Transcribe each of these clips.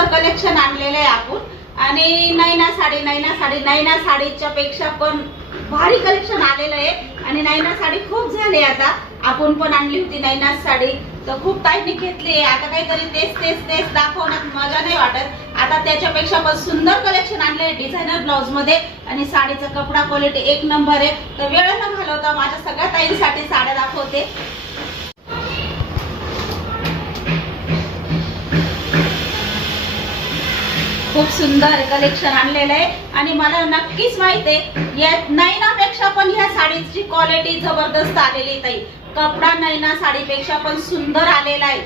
सुंदर कलेक्शन आणलेलं आहे आपण. आणि नैना साडीच्या पेक्षा पण भारी कलेक्शन आलेलं आहे. आणि नैना साडी खूप झाली आता. आपण पण आणली होती नैना साडी, तर खूप ताईंनी घेतली आहे. आता काहीतरी तेच दाखवण्यात मजा नाही वाटत. आता त्याच्यापेक्षा पण सुंदर कलेक्शन आणले डिझायनर ब्लाउज मध्ये. आणि साडीचा कपडा क्वालिटी एक नंबर आहे. तर वेळ न घालवता माझ्या सगळ्या ताईंसाठी साड्या दाखवते. खूप सुंदर कलेक्शन आणलेलं आहे. आणि मला नक्कीच माहित आहे या नैनापेक्षा पण ह्या साडीची क्वालिटी जबरदस्त आलेली ताई. कपडा नैना साडीपेक्षा पण सुंदर आलेला आहे.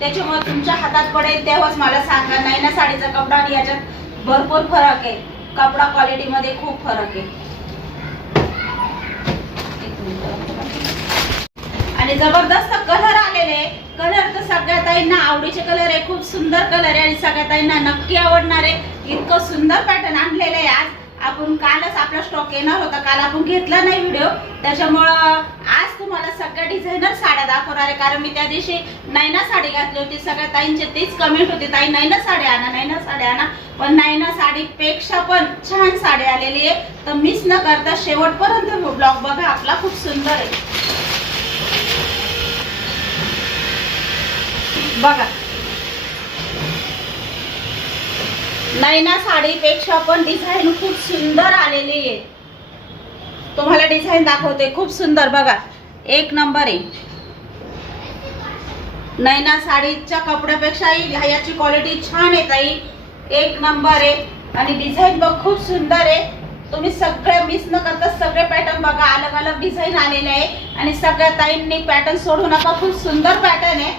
त्याच्यामुळे तुमच्या हातात पडेल तेव्हाच मला सांगा. नैना साडीचा कपडा आणि याच्यात भरपूर फरक आहे. कपडा क्वालिटी मध्ये खूप फरक आहे. आणि जबरदस्त कलर आलेले. कलर तर सगळ्या ताईंना आवडीचे कलर आहे. खूप सुंदर कलर आहे आणि सगळ्या ताईंना नक्की आवडणार आहे. इतकं सुंदर पॅटर्न आणलेलं आहे. आज आपण कालच आपला स्टॉक येणार होता, काल आपण घेतला नाही व्हिडिओ, त्याच्यामुळं आज तुम्हाला सगळ्या डिझायनर साड्या दाखवणार आहे. कारण मी त्या दिवशी नैना साडी घातली होती. सगळ्या ताईंची तीच कमेंट होती, ताई नैना साडी आणा. पण नैना साडीपेक्षा पण छान साडी आलेली आहे. तर मिस न करता शेवटपर्यंत ब्लॉग बघा आपला. खूप सुंदर आहे बघा. नैना साडीपेक्षा पण डिझाईन खूप सुंदर आलेली आहे. तुम्हाला डिझाईन दाखवते. खूप सुंदर बघा, एक नंबर आहे. नैना साडीच्या कपड्यापेक्षा याची क्वालिटी छान आहे ताई, एक नंबर आहे. आणि डिझाईन बघ खूप सुंदर आहे. तुम्ही सगळे मिस न करता सगळे पॅटर्न बघा. अलग अलग डिझाईन आलेले आहे. आणि सगळ्या ताईंनी पॅटर्न सोडू नका. खूप सुंदर पॅटर्न आहे.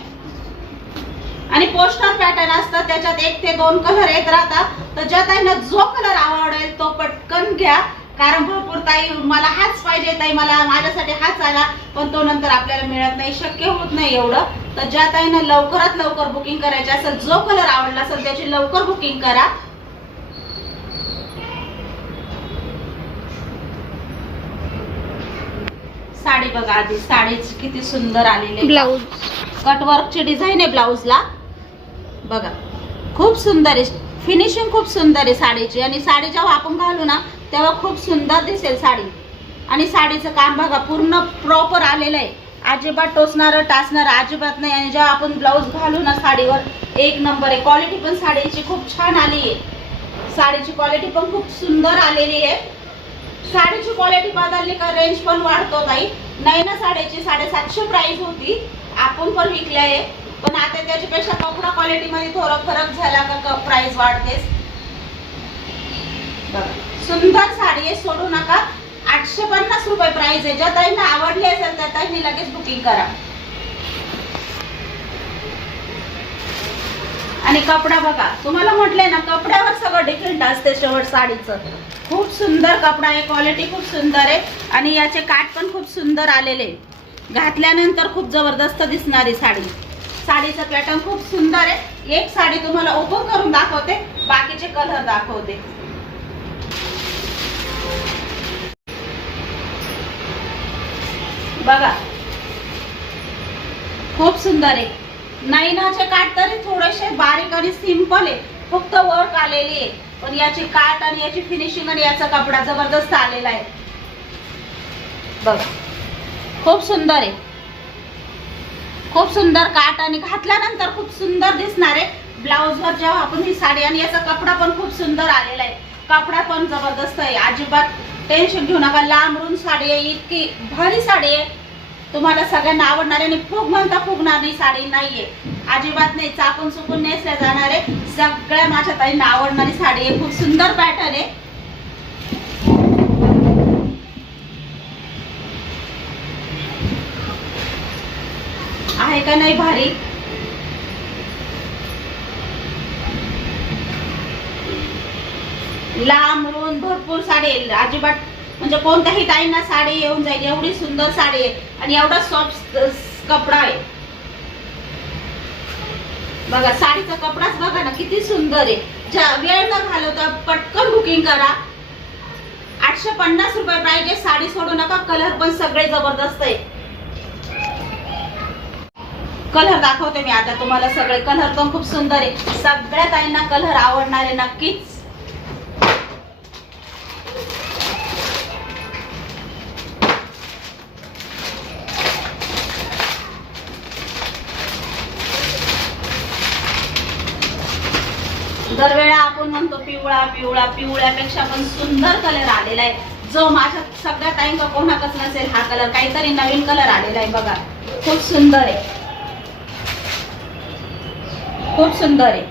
आणि पोस्टर पॅटर्न असतं, त्याच्यात 1 ते 2 कलर येत राहतात. तर ज्या ताईंना जो कलर आवडेल तो पटकन घ्या. कारण भरपूर ताई मला हाच पाहिजे, ताई मला माझ्यासाठी हाच आला, पण तो नंतर आपल्याला मिळत नाही, शक्य होत नाही एवढं. तर ज्या ताईंना लवकरात लवकर बुकिंग करायची असेल, जो कलर आवडला असेल त्याची लवकर बुकिंग करा. साडी बघा आधी. साडीची किती सुंदर आलेली आहे. ब्लाउज कटवर्कची डिझाईन आहे ब्लाउजला बघा. खूप सुंदर आहे. फिनिशिंग खूप सुंदर आहे साडीची. आणि साडी जेव्हा आपण घालू ना तेव्हा खूप सुंदर दिसेल साडी. आणि साडीचं काम बघा पूर्ण प्रॉपर आलेलं आहे. अजिबात टोचणार टाचणार अजिबात नाही. आणि जेव्हा आपण ब्लाउज घालू ना साडीवर एक नंबर आहे. क्वालिटी पण साडीची खूप छान आली आहे. साडीची क्वालिटी पण खूप सुंदर आलेली आहे. साडीची क्वालिटी बदलली का रेंज पण वाढतो ताई. नैना साडीची 750 प्राइस होती, आपण पण विकली आहे. पण आता त्याच्यापेक्षा कपडा क्वालिटी मध्ये थोडा फरक झाला का प्राइस वाढतेच. सुंदर साडी आहे, सोडू नका. 850 रुपये प्राइस आहे. ज्या ताईंना आवडली असेल त्या ताईंनी लगेच बुकिंग करा. आणि कपडा बघा, तुम्हाला म्हटलंय ना कपड्यावर सगळं डिफरंट असते. शेवट साडीचं खूप सुंदर कपडा आहे. क्वालिटी खूप सुंदर आहे. आणि याचे काठ पण खूप सुंदर आलेले. घातल्यानंतर खूप जबरदस्त दिसणारी साडी. साडीचं पॅटर्न खूप सुंदर आहे. एक साडी तुम्हाला ओपन करून दाखवते, बाकीचे कलर दाखवते. बघा खूप सुंदर आहे. नैनाचे काठ तरी थोडेसे बारीक आणि सिंपल आहे, फक्त वर्क आलेली आहे. पण याची काठ आणि याची फिनिशिंग आणि याचा कपडा जबरदस्त आलेला आहे बघा. खूप सुंदर आहे. खूप सुंदर काठ आणि घातल्यानंतर खूप सुंदर दिसणार आहे ब्लाउज वर जेव्हा आपण ही साडी. आणि याचा कपडा पण खूप सुंदर आलेला आहे. कपडा पण जबरदस्त आहे. अजिबात टेन्शन घेऊ नका. लांबरून साडी आहे, इतकी भारी साडी आहे. तुम्हाला सगळ्यांना आवडणार आहे. आणि फुग म्हणता फुगणारी साडी नाहीये, अजिबात नाही. चापून चुकून नेसल्या जाणार आहे. सगळ्या माझ्या ताईंना आवडणारी साडी आहे. खूप सुंदर पॅटर्न आहे. आहे का नाही भारी. लांबून भरपूर साडी आहे. अजिबात म्हणजे कोणत्याही ताईंना साडी येऊन जाईल एवढी सुंदर साडी आहे. आणि एवढा सॉफ्ट कपडा आहे बघा. साडीचा कपडाच बघा ना किती सुंदर आहे. वेळ न घालवता पटकन बुकिंग करा. 850 रुपये पाहिजे. साडी सोडू नका. कलर पण सगळे जबरदस्त आहे. कलर दाखवते मी आता तुम्हाला. सगळे कलर पण खूप सुंदर आहे. सगळ्या ताईंना कलर आवडणारे नक्कीच. दरवेळा आपण म्हणतो पिवळा पिवळा, पिवळ्यापेक्षा पण सुंदर कलर आलेला आहे, जो माझ्या सगळ्या टाइमचा कोणाकच नसेल. हा कलर काहीतरी नवीन कलर आलेला आहे बघा. खूप सुंदर आहे, खूप सुंदर आहे.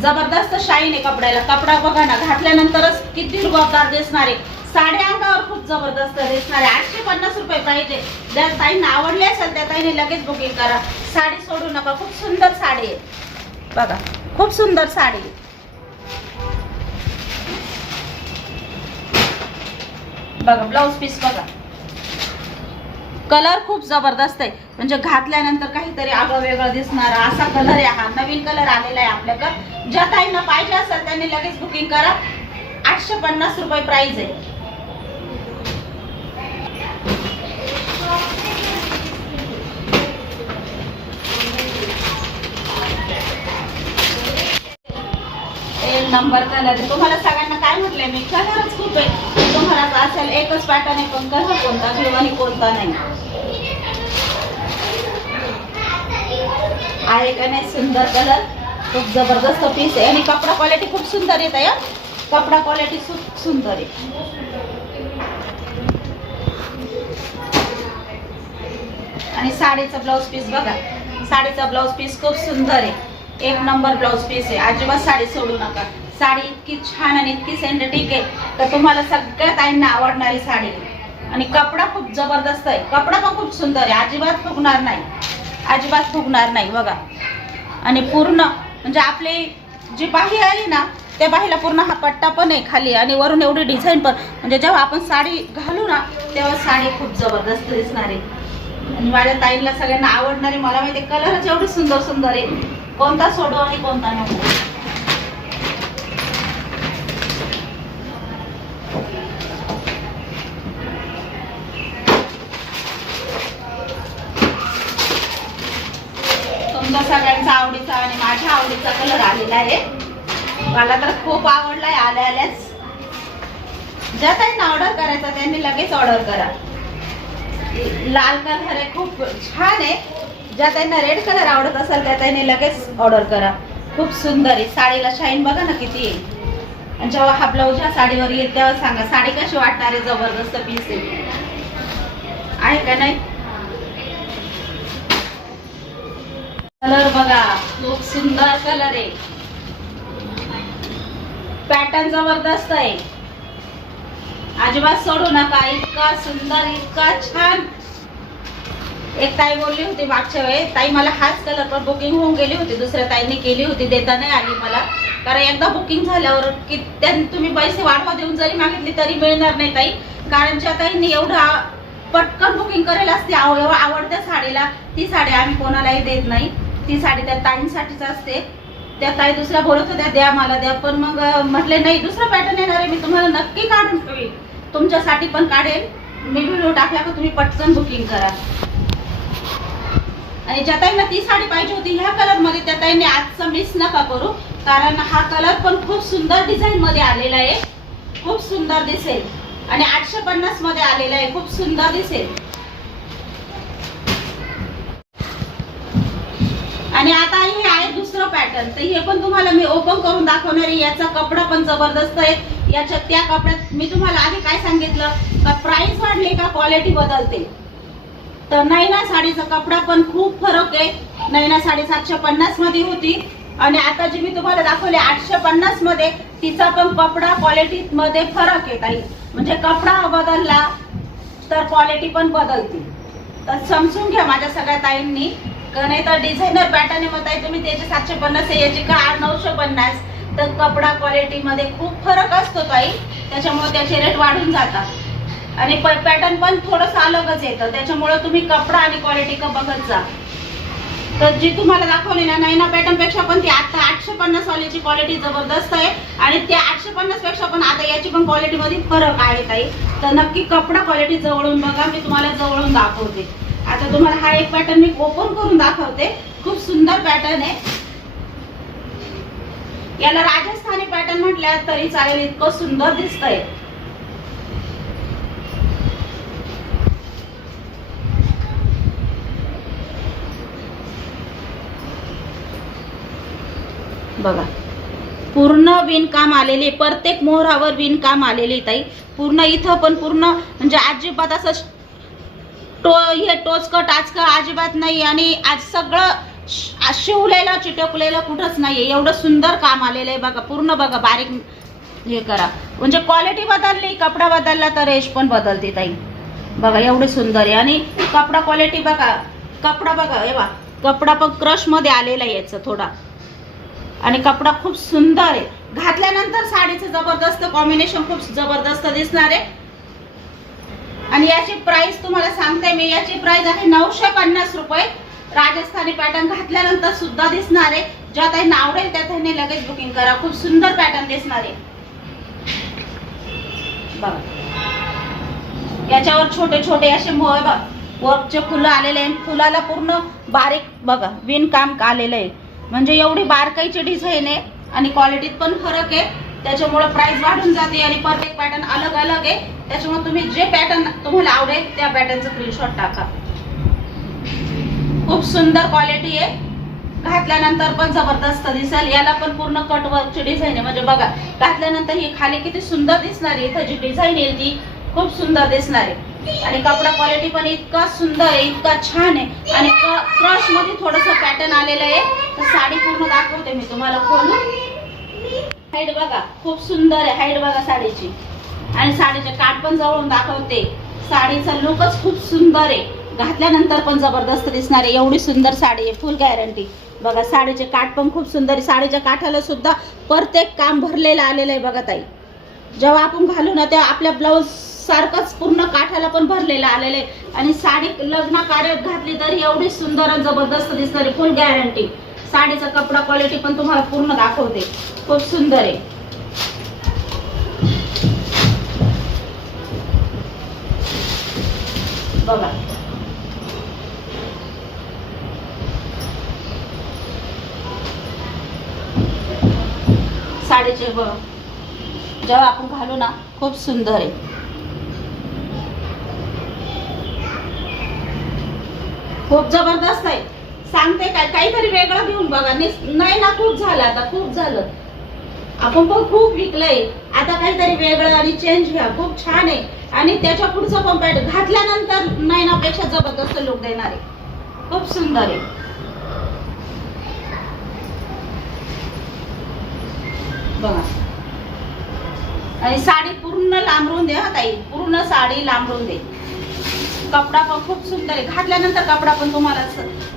जबरदस्त शाईन आहे कपड्याला. कपडा बघा ना, घातल्यानंतरच किती रुबाबदार दिसणार आहे. साडी अंगावर खूप जबरदस्त दिसणार आहे. 850 रुपये पाहिजे. ज्या ताईंना आवडली असेल त्या ताईने लगेच बुकिंग करा. साडी सोडू नका. खूप सुंदर साडी आहे बघा, खूप सुंदर साडी. बघा ब्लाउज पीस बघा. कलर खूप जबरदस्त आहे, म्हणजे घातल्यानंतर काहीतरी आगळं वेगळं दिसणार असा कलर आहे. हा नवीन कलर आलेला आहे आपल्याकडे. ज्या ताईंना पाहिजे असेल त्यांनी लगेच बुकिंग करा. 850 रुपये प्राइस आहे. एक नंबर कलर. तुम्हाला सगळ्यांना काय म्हटलंय मी, कलरच खूप आहे. तुम्हाला असेल एकच पॅटर्न आहे पण कलर कोणता घेऊ आणि कोणता नाही आहे का नाही. सुंदर कलर, खूप जबरदस्त पीस आहे आणि कपडा क्वालिटी खूप सुंदर येत आहे. कपडा क्वालिटी खूप सुंदर आहे. आणि साडीचा ब्लाउज पीस बघा. साडीचा ब्लाउज पीस खूप सुंदर आहे. एक नंबर ब्लाउज पीस आहे. अजिबात साडी सोडू नका. साडी इतकी छान आणि इतकी सेंसिटिव्ह आहे तर तुम्हाला सगळ्या ताईंना आवडणारी साडी. आणि कपडा खूप जबरदस्त आहे. कपडा पण खूप सुंदर आहे. अजिबात फुगणार नाही, अजिबात फुगणार नाही बघा. आणि पूर्ण म्हणजे आपली जी बाही आली ना त्या बाहीला पूर्ण हा पट्टा पण आहे खाली आणि वरून एवढी डिझाईन पण. म्हणजे जेव्हा आपण साडी घालू ना तेव्हा साडी खूप जबरदस्त दिसणार आहे. आणि माझ्या ताईंना सगळ्यांना आवडणारी. मला माहिती कलरच एवढे सुंदर सुंदर आहे. कोणता सोडू आणि कोणता नको. तुमच्या सगळ्यांचा आवडीचा आणि माझ्या आवडीचा कलर आलेला आहे. मला तर खूप आवडलाय आल्याच. ज्या ताईंना ऑर्डर करायचा त्यांनी लगेच ऑर्डर करा. लाल कलर आहे, खूप छान आहे. ज्या ताईंना रेड कलर आवडत असेल त्या ताईंनी लगेच ऑर्डर करा. खूप सुंदर आहे. साडीला शाईन बघा ना किती आहे. आणि जेव्हा हा ब्लाऊज ह्या साडीवर येईल तेव्हा सांगा साडी कशी वाटणार आहे. जबरदस्त पीस आहे का नाही. कलर बघा, खूप सुंदर कलर आहे. पॅटर्न जबरदस्त आहे. अजिबात सोडू नका. इतका सुंदर, इतका छान. एक ताई बोलली होती मागच्या वेळेस, ताई मला हाच कलर पण बुकिंग होऊन गेली होती. दुसऱ्या ताईंनी केली होती, देता नाही आली मला. कारण एकदा बुकिंग झाल्यावर की तुम्ही पैसे वाढवा देऊन जरी मागितली तरी मिळणार नाही ताई. कारण ज्या ताईंनी एवढा पटकन बुकिंग करेल असते आवडत्या साडीला, ती साडी आम्ही कोणालाही देत नाही. ती साडी त्या ताईंसाठीच असते. त्या ताई दुसऱ्या बोलत होत्या द्या मला द्या, पण मग म्हटले नाही दुसरा पॅटर्न येणार आहे मी तुम्हाला नक्की काढून ठेवीन. तुमच्यासाठी पण काढेल. मी व्हिडिओ टाकला का तुम्ही पटकन बुकिंग करा. आणि ज्या ताईंना ती साडी पाहिजे होती ह्या कलर मध्ये त्या ताईंनी आजचा मिस नका करू. कारण हा कलर पण खूप सुंदर डिझाईन मध्ये आलेला आहे. खूप सुंदर दिसेल. आणि 850 मध्ये आलेला आहे. खूप सुंदर दिसेल. आणि आता हे आहे दुसरं पॅटर्न. तर हे पण तुम्हाला मी ओपन करून दाखवणार आहे. याचा कपडा पण जबरदस्त आहे. याच्या त्या कपड्यात मी तुम्हाला आधी काय सांगितलं का प्राइस वाढली का क्वालिटी बदलते. तर नैना साडीचा कपडा पण खूप फरक आहे. नैना साडी 750 मध्ये होती आणि आता जी मी तुम्हाला दाखवली 850 मध्ये. तिचा पण कपडा क्वालिटी मध्ये फरक आहे ताई. म्हणजे कपडा बदलला तर क्वालिटी पण बदलते. तर समजून घ्या माझ्या सगळ्या ताईंनी. नाही तर डिझायनर पॅटर्न मग ताई तुम्ही त्याचे 750 आहे याची का 950. तर कपडा क्वालिटी मध्ये खूप फरक असतो ताई. त्याच्यामुळे त्याचे रेट वाढून जातात. आणि पॅटर्न पण थोडंसं अलगच येतं. त्याच्यामुळे तुम्ही कपडा आणि क्वालिटी का बघत जा. तर जी तुम्हाला दाखवली ना नैना पॅटर्न पेक्षा पण ती आता 850 वालीची क्वालिटी जबरदस्त आहे. आणि त्या 850 पेक्षा पण आता याची पण क्वालिटी मध्ये फरक आहे ताई. तर नक्की कपडा क्वालिटी जवळून बघा. मी तुम्हाला जवळून दाखवते. आता तुम्हाला हा एक पॅटर्न मी ओपन करून दाखवते. खूप सुंदर पॅटर्न आहे. याला राजस्थानी पॅटर्न म्हटल्या तरी चालेल, इतकं सुंदर दिसतंय. बघा पूर्ण विणकाम आलेले, प्रत्येक मोहरावर विणकाम आलेले ताई. पूर्ण इथं पण पूर्ण म्हणजे अजिबात असं हे टोचकं टाचकं अजिबात नाही. आणि आज सगळं शिवलेलं चिटकलेलं कुठंच नाहीये. एवढं सुंदर काम आलेलं आहे बघा. पूर्ण बघा बारीक हे करा. म्हणजे क्वालिटी बदलली, कपडा बदलला तर रेश पण बदलते ताई. बघा एवढे सुंदर आहे. आणि कपडा क्वालिटी बघा, कपडा बघा हे बघा, कपडा पण क्रश मध्ये आलेला आहे याचा थोडा. आणि कपडा खूप सुंदर आहे. घातल्यानंतर साडीचं जबरदस्त कॉम्बिनेशन खूप जबरदस्त दिसणार आहे. आणि याची प्राइस तुम्हाला सांगते मी, याची प्राइस आहे 950 रुपये. राजस्थानी पॅटर्न घातल्यानंतर सुद्धा दिसणार आहे. ज्या ताईंना आवडेल त्या ताईंनी लगेच बुकिंग करा. खूप सुंदर पॅटर्न दिसणार आहे बघा. याच्यावर छोटे छोटे असे वर्कचे फुलं आलेले आहेत. फुलाला पूर्ण बारीक बघा विणकाम आलेलं आहे. म्हणजे एवढी बारकाईची डिझाईन आहे आणि क्वालिटीत पण फरक आहे. त्याच्यामुळे प्राइस वाढून जाते. आणि प्रत्येक पॅटर्न अलग अलग आहे. त्याच्यामुळे तुम्ही जे पॅटर्न तुम्हाला आवडेल त्या पॅटर्नचं स्क्रीनशॉट टाका. खूप सुंदर क्वालिटी आहे. घातल्यानंतर पण जबरदस्त दिसेल. याला पण पूर्ण कट वर्कची डिझाईन आहे. म्हणजे बघा घातल्यानंतर ही खाली किती सुंदर दिसणार आहे. इथं जी डिझाईन येईल ती खूप सुंदर दिसणार आहे. आणि कपडा क्वालिटी पण इतका सुंदर आहे, इतका छान आहे. आणि क्रश मध्ये थोडंसं पॅटर्न आलेलं आहे. तर साडी पूर्ण दाखवते मी तुम्हाला खोलून. हाईट बघा खूप सुंदर आहे. हाईट बघा साडीची. आणि साडीचे काठ पण जवळून दाखवते. साडीचा लुकच खूप सुंदर आहे. घातल्यानंतर पण जबरदस्त दिसणार आहे. एवढी सुंदर साडी आहे, फुल गॅरंटी. बघा साडीचे काठ पण खूप सुंदर आहे. साडीच्या काठाला सुद्धा प्रत्येक काम भरलेलं आलेलं आहे बघा ताई. जेव्हा आपण घालू ना तेव्हा आपल्या ब्लाऊज सारखंच पूर्ण काठाला पण भरलेलं आलेलं आहे. आणि साडी लग्न कार्यात घातली तर एवढी सुंदर आणि जबरदस्त दिसणार आहे, फुल गॅरंटी. साडीचा कपडा क्वालिटी पण तुम्हाला पूर्ण दाखवते. खूप सुंदर आहे बघा. साडीचे जेव्हा आपण घालू ना खूप सुंदर आहे. खूप जबरदस्त आहे. सांगते काय काहीतरी वेगळं घेऊन बघा. नाही ना खूप झालं, आता खूप झालं. आपण पण खूप विकलंय. आता काहीतरी वेगळं आणि चेंज घ्या. खूप छान आहे. आणि त्याच्या पुढचं पण पॅटर्न घातल्यानंतर नैनापेक्षा जबरदस्त लुक देणार आहे. खूप सुंदर आहे बघा. आणि साडी पूर्ण लांबरून दे हा ताई, पूर्ण साडी लांबरून दे. कपडा पण खूप सुंदर आहे. घातल्यानंतर कपडा पण तुम्हाला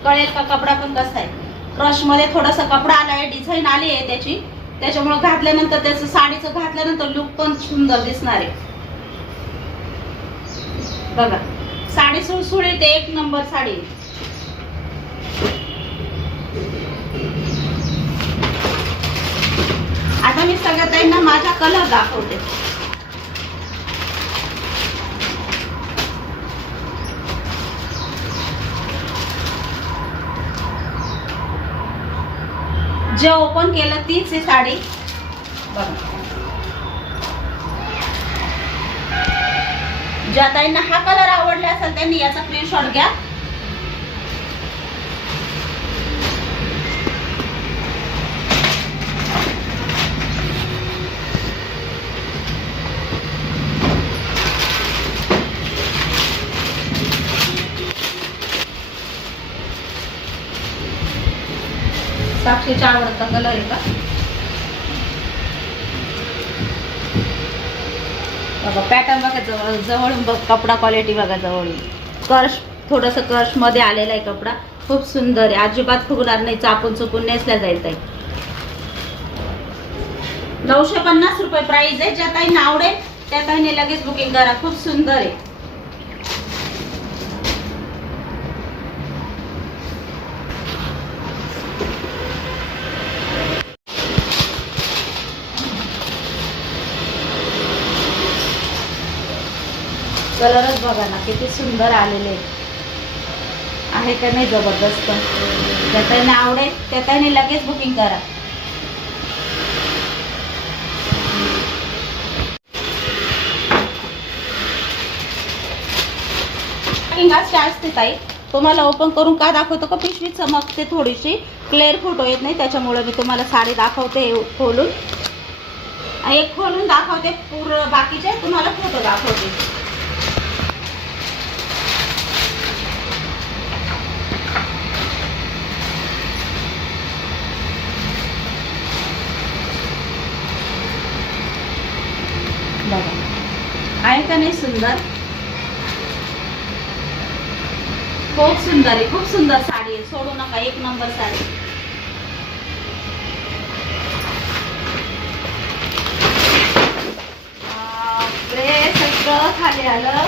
कळेल का कपडा पण कसा आहे. क्रश मध्ये थोडासा कपडा आला आहे, डिझाईन आली आहे त्याची. त्याच्यामुळे घातल्यानंतर त्याचं साडीचं घातल्यानंतर लुक पण सुंदर दिसणार आहे बघा. साडी सुळसुळीत एक नंबर साडी. आता मी सगळ्या ताईंना माझा कलर दाखवते. जे ओपन केलं तीच आहे साडी बघा. ज्या ताईंना हा कलर आवडला असेल त्यांनी याचा स्क्रीनशॉट घ्या. साक्षीचा आवडता कलर आहे का बघा. पॅटर्न बघा जवळून बघ. कपडा क्वालिटी बघा जवळून. कर्श थोडंसं कर्श मध्ये आलेला आहे कपडा. खूप सुंदर आहे. अजिबात फुगणार नाही. चापून चुकून नेसल्या जायचं आहे. 950 रुपये प्राइस आहे. ज्या ताईंना आवडेल त्या ताईंनी लगेच बुकिंग करा. खूप सुंदर आहे. कलरच बघा ना किती सुंदर आलेले. आहे का नाही जबरदस्त. ज्या ताईंना आवडेल त्या ताईंनी लगेच बुकिंग करा. अशी असते ताई. तुम्हाला ओपन करून का दाखवतो का पिशवी चमकते थोडीशी, क्लिअर फोटो येत नाही, त्याच्यामुळे मी तुम्हाला साडी दाखवते खोलून. एक खोलून दाखवते, पूर्ण बाकीचे तुम्हाला फोटो दाखवते. बघा आहे का नाही सुंदर. खूप सुंदर आहे, खूप सुंदर साडी आहे, सोडू नका, एक नंबर साडी. सगळं खाली आलं.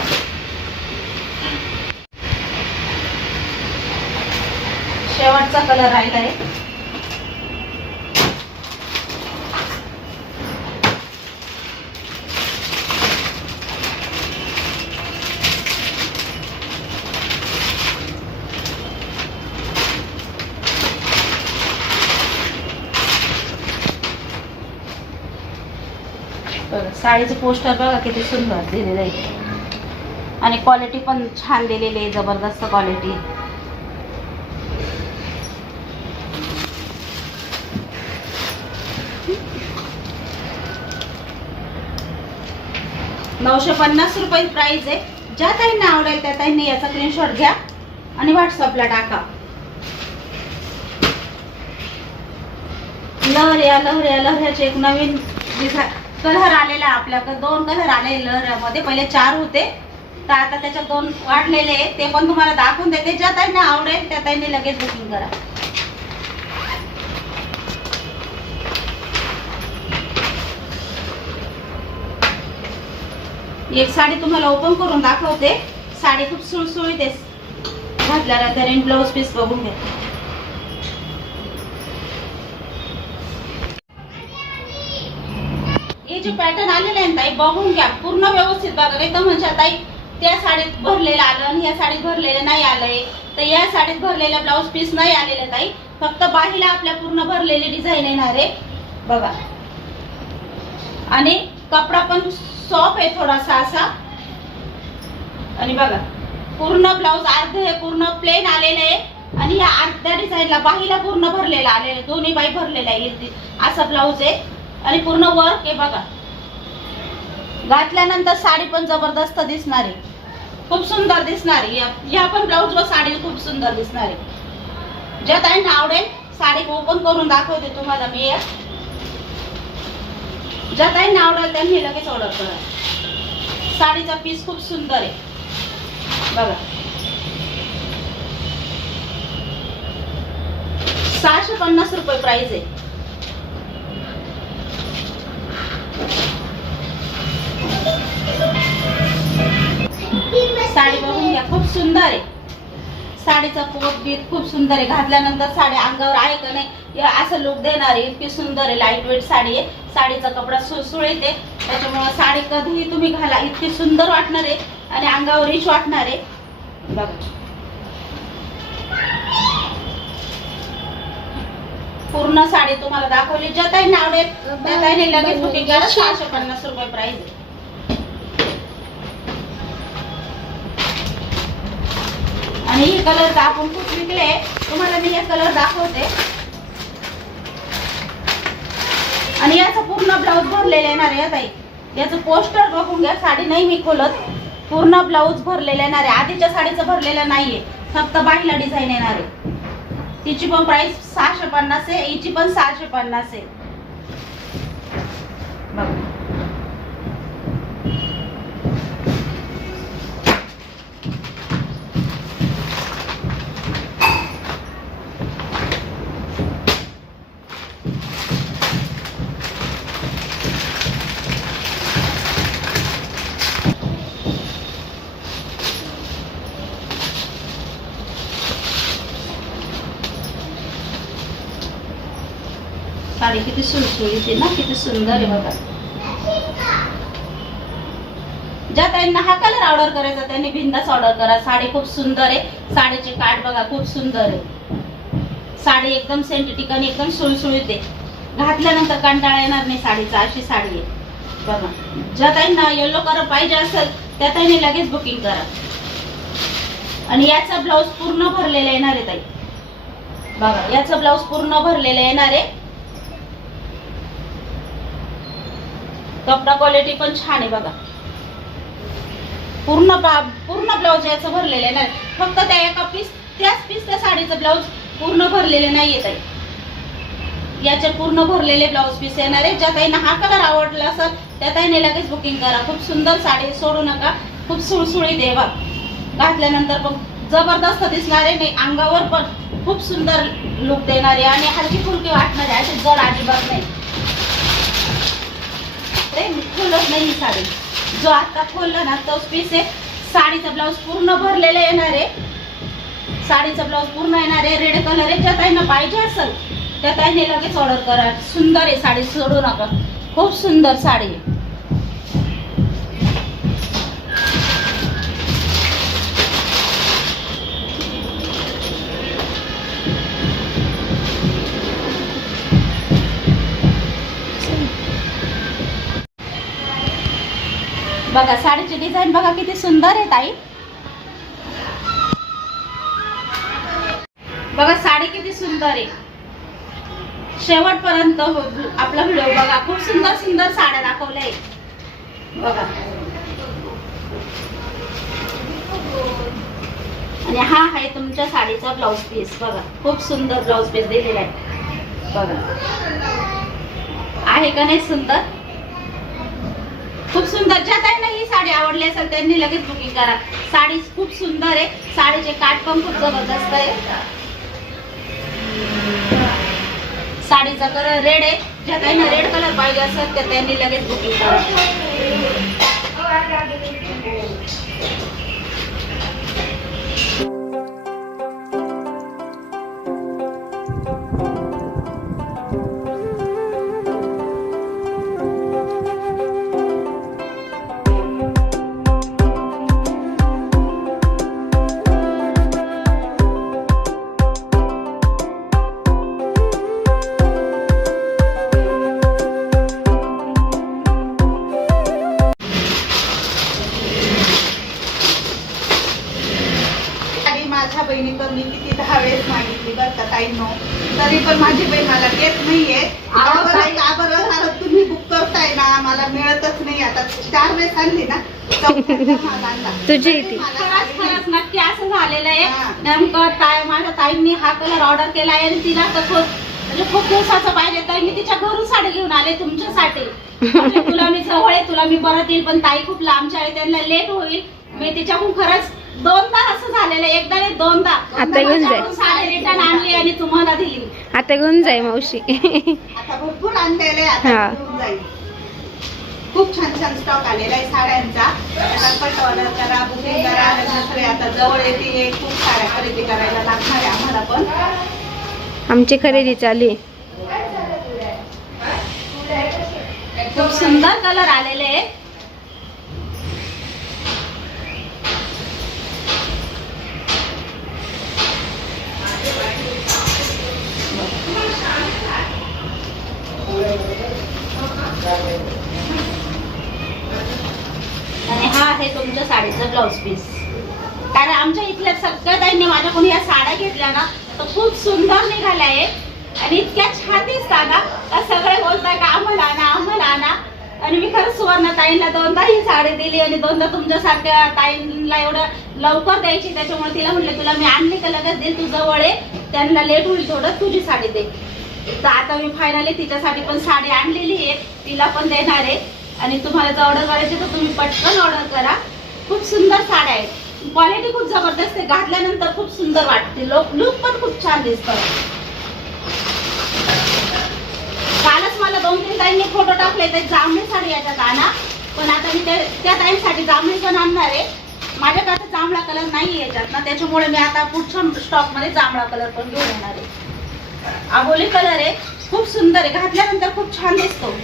शेवटचा कलर राहिलाय. साडीचं पोस्टर बघा किती सुंदर दिलेलं आहे आणि क्वालिटी पण छान दिलेली आहे, जबरदस्त क्वालिटी. ₹950 प्राइस आहे. ज्या ताईंना आवडेल त्या ताईंनी याचा स्क्रीनशॉट घ्या आणि व्हॉट्सअपला टाका. लहऱ्याचे एक नवीन कलर आलेला आहे आपल्याकडे. 2 कलर आले लहऱ्यामध्ये, पहिले 4 होते, तर आता त्याच्यात 2 वाढलेले आहे. ते पण तुम्हाला दाखवून देते. ज्या ताईंना आवडेल त्या ताईंनी लगेच बुकिंग करा. एक साडी तुम्हाला ओपन करून दाखवते. साडी खूप सुळसुळीत आहे, घातल्यानंतर ब्लाऊज पीस बघून घ्या. हे जे पॅटर्न आलेले आहे ताई बघून घ्या, पूर्ण व्यवस्थित बघा. एकदम म्हणजे ताई त्या साडीत भरलेलं आलं आणि या साडीत भरलेलं नाही आलंय, तर या साडीत भरलेला ब्लाऊज पीस नाही आलेले ताई, फक्त बाहीला आपल्या पूर्ण भरलेली डिझाईन येणार आहे बघा. आणि कपडा पण सॉफ्ट आहे थोडासा असा. आणि बघा पूर्ण ब्लाऊज अर्धे पूर्ण प्लेन आलेले आहे आणि या अर्ध्या डिझाईनला बाहीला पूर्ण भरलेला आलेला, दोन्ही बाही भरलेला आहे असा ब्लाऊज आहे. आणि पूर्ण वर्क आहे बघा. घातल्यानंतर साडी पण जबरदस्त दिसणार आहे, खूप सुंदर दिसणार आहे. या पण ब्लाऊज वर साडी खूप सुंदर दिसणार आहे. ज्या ताईंना आवडेल साडी ओपन करून दाखवते तुम्हाला मी. ज्या ताईंना आवडेल त्यांनी लगेच ऑर्डर करा. साडीचा पीस खूप सुंदर आहे बघा. ₹650 प्राइस आहे. साडी बघून घ्या, खूप सुंदर आहे. साडीचा पोत बीत खूप सुंदर आहे. घातल्यानंतर साडी अंगावर आहे का नाही असं लुक देणार आहे. इतकी सुंदर आहे, लाईट वेट साडी आहे. साडीचा कपडा सुळसुळीत आहे, त्याच्यामुळे साडी कधीही तुम्ही घाला इतकी सुंदर वाटणार आहे आणि अंगावर रिच वाटणार आहे बघा. पूर्ण साडी तुम्हाला दाखवली. ज्या ताईंना आवडेल त्या ताईंनी लगेच बुकिंग करा. ₹650 प्राइस आहे. आणि हे कलर आपण खूप विकले, तुम्हाला मी हे कलर दाखवते. आणि याचा पूर्ण ब्लाऊज भरलेला येणार आहे ताई. याचं पोस्टर बघून घ्या. साडी नाही मी खोलत, पूर्ण ब्लाऊज भरलेला येणार आहे. आधीच्या साडीचं भरलेलं नाहीये, फक्त बाहीला डिझाईन येणार आहे. तिची पण प्राइस 650 आहे, हिची पण 650 आहे बघा. साडी किती सुळसुळीत आहे ना, किती सुंदर आहे बघा. ज्या ताईंना हा कलर ऑर्डर करायचा त्यांनी बिंदास ऑर्डर करा. साडी खूप सुंदर आहे. साडीचे काठ बघा खूप सुंदर आहे. साडी एकदम सेंटिटिक आणि एकदम सुळसुळीत आहे. घातल्यानंतर कंटाळा येणार नाही साडीचा, अशी साडी आहे बघा. ज्या ताईंना येलो कलर पाहिजे असेल त्या ताईंनी लगेच बुकिंग करा. आणि याचा ब्लाऊज पूर्ण भरलेला येणार आहे ताई बघा. याचा ब्लाऊज पूर्ण भरलेला येणार आहे. कपडा क्वालिटी पण छान आहे बघा. पूर्ण ब्लाऊज याचं भरलेलं आहे ना. फक्त त्या एका त्याच पीसच्या साडीचं ब्लाऊज पूर्ण भरलेले नाहीये ताई. याचे पूर्ण भरलेले ब्लाऊज पीस येणार आहे. ज्या ताईंना हा कलर आवडला असेल त्या ताईने लगेच बुकिंग करा. खूप सुंदर साडी सोडू नका. खूप सुळसुळीत आहे बघ. घातल्यानंतर पण जबरदस्त दिसणार आहे. नाही अंगावर पण खूप सुंदर लुक देणार आहे आणि हलकी फुलकी वाटणार आहे. अशी जड अजिबात नाही. खोलत नाही ही साडी. जो आता खोलला ना तोच पीस आहे. साडीचा ब्लाऊज पूर्ण भरलेला येणार आहे. साडीचा ब्लाऊज पूर्ण येणार आहे. रेड कलर आहे. ज्या ताईंना पाहिजे असेल त्या ताईने लगेच ऑर्डर करा. सुंदर आहे साडी, सोडू नका. खूप सुंदर साडी आहे. बघा साडीची डिझाईन बघा किती सुंदर आहे ताई. बघा साडी किती सुंदर आहे. शेवटपर्यंत आपला व्हिडिओ बघा. खूप सुंदर सुंदर साड्या दाखवल्या बघा. आणि हा आहे तुमच्या साडीचा ब्लाऊज पीस बघा. खूप सुंदर ब्लाऊज पीस दिलेला आहे बघा. आहे का नाही सुंदर? खूप सुंदर. ज्या ताईंना ही साडी आवडली असेल त्यांनी लगेच बुकिंग करा. साडी खूप सुंदर आहे. साडीचे काठ पण खूप जबरदस्त आहे. साडीचा कलर रेड आहे. ज्या ताईंना रेड कलर पाहिजे असेल तर त्यांनी लगेच बुकिंग करा. माझ्या बहिणीकडून मी किती 10 वेळेस मागितली बरं का ताईंनो, तरी पण माझी बहीण मला देत नाहीये. तुम्ही बुक करताय ना, मला मिळतच नाही. आता 4 वेळेस आणली ना तुझी खरंच नक्की असं झालेलं आहे. नेमकं माझ्या ताईंनी हा कलर ऑर्डर केला आहे आणि तिला म्हणजे खूप दिवसाचं पाहिजे. तर मी तिच्या घरून साडी घेऊन आले तुमच्यासाठी. तुला मी जवळ आहे, तुला मी परत येईल, पण ताई खूप लांबच्या आहे, त्यांना लेट होईल. मी तिच्याकडून खरंच 2दा असं झालेलं, एकदा नाही 2दा. आता घेऊन जाय. साडी रिटर्न आणली आणि तुम्हाला दिली. आता घेऊन जाय मावशी. आता भरपूर आणलेले, आता घेऊन जाईल. खूप छान छान स्टॉक आलेला आहे साड्यांचा. पटपट ऑर्डर करा, बुकिंग करा. लग्न आता जवळ येते. खूप साड्या खरेदी करायला लागणार आहे आम्हाला पण. आमची खरेदी चालू आहे. खूप सुंदर कलर आलेले आहे. आणि हा आहे तुमच्या साडीचा ब्लाऊज पीस. कारण आमच्या इथल्या सगळ्या ताईंनी माझ्याकडून या साड्या घेतल्या ना, तर खूप सुंदर निघाल्या आहे आणि इतक्या छान दिसतात ना, तर सगळे बोलताय का आम्हाला आणा, आम्हाला आणा. आणि मी खरंच सुवर्ण ताईंना 2दा ही साडी दिली आणि 2दा तुमच्यासारख्या ताईंना एवढं लवकर द्यायची. त्याच्यामुळे तिला म्हणले तुला मी आणली का लगेच देईल, तू जवळ आहे, त्यांना लेट होईल थोडं, तुझी साडी दे. तर आता मी फायनली तिच्यासाठी पण साडी आणलेली आहे, तिला पण देणार आहे. आणि तुम्हाला जर ऑर्डर करायची तर तुम्ही पटकन ऑर्डर करा. खूप सुंदर साड्या आहेत. क्वालिटी खूप जबरदस्त आहे. घातल्यानंतर खूप सुंदर वाटते. लुक पण खूप छान दिसतं. कालच मला 2-3 ताईंनी फोटो टाकले ते जांभळी साडी याच्यात आणा, पण आता मी त्या ताईंसाठी जांभळी पण आणणार आहे. माझ्याकडे आता जांभळा कलर नाही याच्यात ना, त्याच्यामुळे मी आता पुढच्या स्टॉक मध्ये जांभळा कलर पण घेऊन येणार आहे. आबोली कलर आहे, खूप सुंदर आहे. घातल्यानंतर खूप छान दिसतो.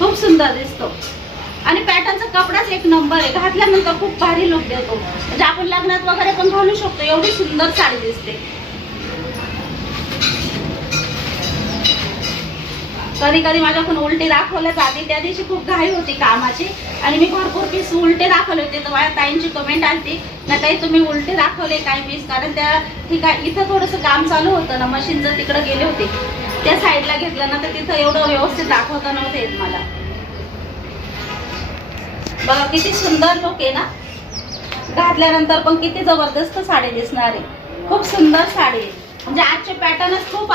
खूप सुंदर दिसतो आणि पॅटर्नचा कपडाच एक नंबर आहे. घातल्यानंतर खूप भारी लुक देतो. म्हणजे आपण लग्नात वगैरे पण घालू शकतो. एवढी सुंदर साडी दिसते. कधी कधी माझ्याकडून उलटे दाखवल्या जाते. त्या दिवशी खूप घाई होती कामाची आणि मी भरपूर पीस उलटे दाखवले होते. तर माझ्या ताईंची कमेंट आली ना, ताई तुम्ही उलटे दाखवले काही पीस, कारण त्या ठिकाणी इथं थोडंसं काम चालू होतं ना, मशीनचं तिकडे गेले होते. त्या साईडला घेतलं ना तर तिथं एवढं व्यवस्थित दाखवता नव्हतं येत मला. बघा किती सुंदर लुक आहे ना. घातल्यानंतर पण किती जबरदस्त साडी दिसणार आहे. खूप सुंदर साडी आहे. म्हणजे आजचे पॅटर्नच खूप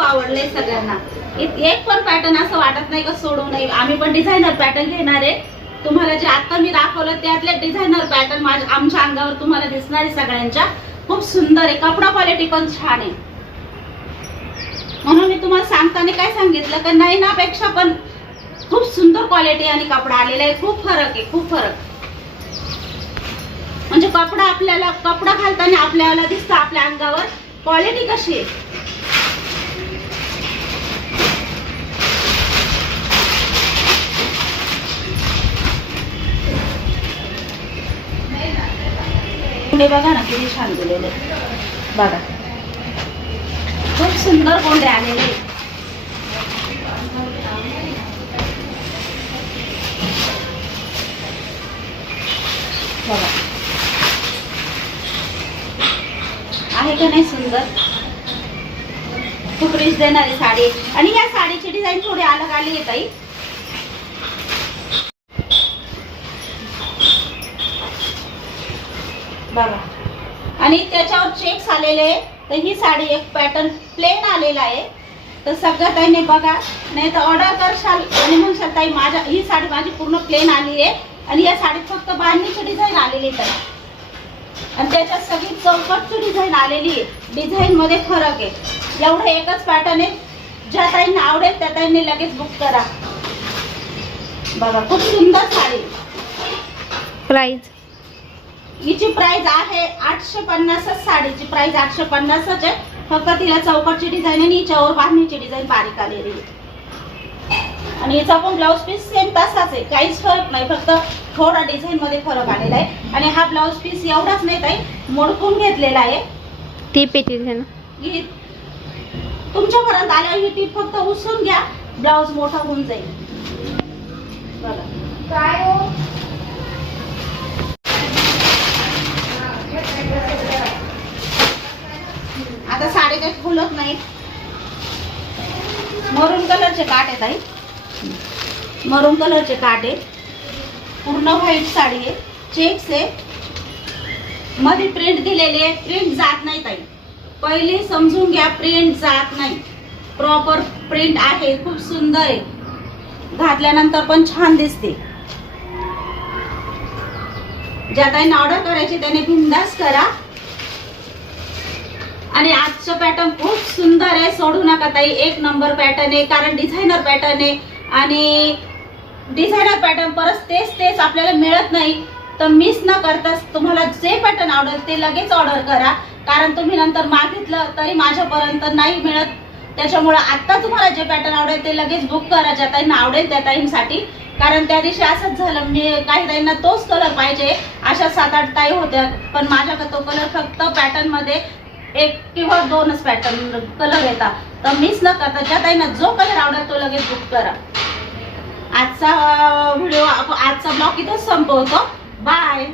आवडले सगळ्यांना. एक पण पॅटर्न असं वाटत नाही का सोडू नये. आम्ही पण डिझायनर पॅटर्न घेणार आहे. तुम्हाला जे आता मी दाखवलं त्यातले डिझायनर पॅटर्न आमच्या अंगावर तुम्हाला दिसणार आहे सगळ्यांच्या. खूप सुंदर आहे. कपडा क्वालिटी पण छान आहे. म्हणून मी तुम्हाला सांगताना काय सांगितलं का नैनापेक्षा पण खूप सुंदर क्वालिटी आणि कपडा आलेला आहे. खूप फरक आहे, खूप फरक. म्हणजे कपडा घालताना आपल्याला दिसतं आपल्या अंगावर क्वालिटी कशी आहे. हे बघा ना किती छान दिलेले. बघा खूप सुंदर गोंडे आलेले. बघा आहे का नाही सुंदर. खूप रिच देणारी साडी. आणि या साडीची डिझाईन थोडी अलग आली आहे ताई. बघा आणि त्याच्यावर चेक्स आलेले. तर ही साडी एक पॅटर्न प्लेन आलेला आहे. तर सगळ्या ताईने बघा, नाही तर ऑर्डर करशाल आणि म्हणशाल ताई ही साडी माझी पूर्ण प्लेन आली आहे आणि या साडीत फक्त बांधणीची डिझाईन आलेली आहे. आणि त्याच्यात सगळी चौकटची डिझाईन आलेली आहे. डिझाईन मध्ये फरक आहे. एवढं एकच पॅटर्न आहे. ज्या ताईंना आवडेल त्या ताईंनी लगेच बुक करा. बघा खूप सुंदर साडी. प्राइस हिची प्राइस आहे 850. साडीची प्राइस 850 आहे. फक्त तिला चौकटची डिझाईन आणि हिच्यावर बांधणीची डिझाईन बारीक आलेली आहे. आणि हिचा पण ब्लाऊज पीस सेम तसाच आहे. काहीच फरक नाही. फक्त थोडा डिझाईन मध्ये फरक आलेला आहे. आणि हा ब्लाऊज पीस एवढाच नाही ताई, मोडकून घेतलेला आहे. टीप येते ना. ही तुमच्यापर्यंत आल्यावर ही टीप फक्त उचलून घ्या. ब्लाऊज मोठा होऊन जाईल. बघा काय हो. आता साडी काही खुलत नाही. मरून कलरचे काट आहेत ताई. मरून कलरचे काट आहे. पूर्ण व्हाईट साडी आहे. चेक्स आहे. मध्ये प्रिंट दिलेले आहे. प्रिंट जात नाही ताई. पहिले समजून घ्या, प्रिंट जात नाही. प्रॉपर प्रिंट आहे. खूप सुंदर आहे. घातल्यानंतर पण छान दिसते. ज्या ताईंना ऑर्डर करायची त्याने बिनधास्त करा. आणि आजचं पॅटर्न खूप सुंदर आहे. सोडू नका ताई. एक नंबर पॅटर्न आहे. कारण डिझायनर पॅटर्न आहे. आणि डिझायनर पॅटर्न परत तेच आपल्याला मिळत नाही. तर मिस न करता तुम्हाला जे पॅटर्न आवडेल ते लगेच ऑर्डर करा. कारण तुम्ही नंतर मागितलं तरी माझ्यापर्यंत नाही मिळत. त्याच्यामुळे आता तुम्हाला जे पॅटर्न आवडेल ते लगेच बुक करा. ज्या ताईंना आवडेल त्या ताईंसाठी. कारण त्या दिवशी असंच झालं. मी काही ताईंना तोच कलर पाहिजे अशा 7-8 ताई होत्या. पण माझ्याकडे तो कलर फक्त पॅटर्न मध्ये 1 किंवा 2च पॅटर्न कलर येतात. तर मिस न करता ज्या ताईंना जो कलर आवडेल तो लगेच बुक करा. आजचा व्हिडिओ आजचा ब्लॉग इथेच संपवतो. बाय.